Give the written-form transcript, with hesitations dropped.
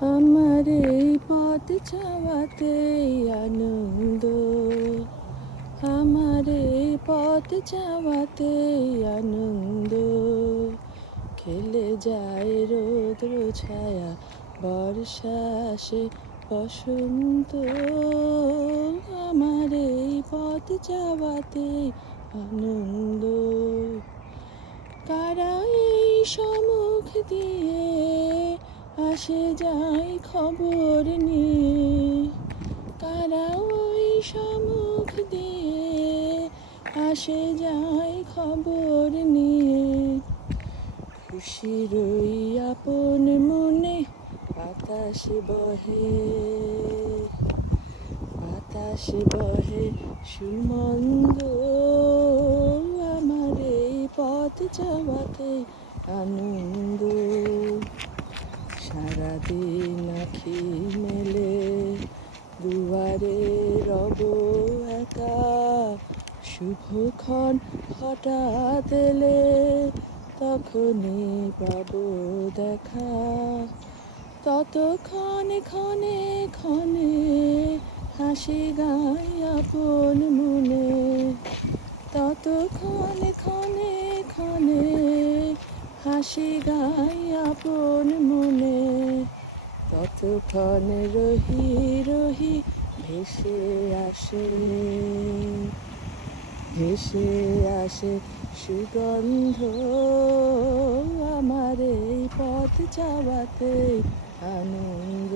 আমার এই পথ চাওয়াতেই আনন্দ, আমার এই পথ চাওয়াতেই আনন্দ। খেলে যায় রৌদ্র ছায়া, বর্ষা আসে বসন্ত। আমার এই পথ চাওয়াতেই আনন্দ। কারা এই সম্মুখ দিয়ে আসে যায় খবর নিয়ে, কারা ওই সম্মুখ দিয়ে আসে যায় খবর নিয়ে। খুশির ওই আপন মনে বাতাস বহে, বাতাস বহে সুমন্দ। আমার এই পথ চাওয়াতে আনন্দ। সারাদিন আখি মেলে দুয়ারে রব একা, শুভক্ষণ হঠাৎ এলে তখনই পাবো দেখা। ততক্ষণে ক্ষণে ক্ষণে হাসি গায় আপন মনে, ততক্ষণে ক্ষণে ক্ষণে হাসি গায় আপন মনে। ততক্ষণে রহি রহি ভেসে আসে, ভেসে আসে সুগন্ধ। আমার এই পথ চাওয়াতে আনন্দ।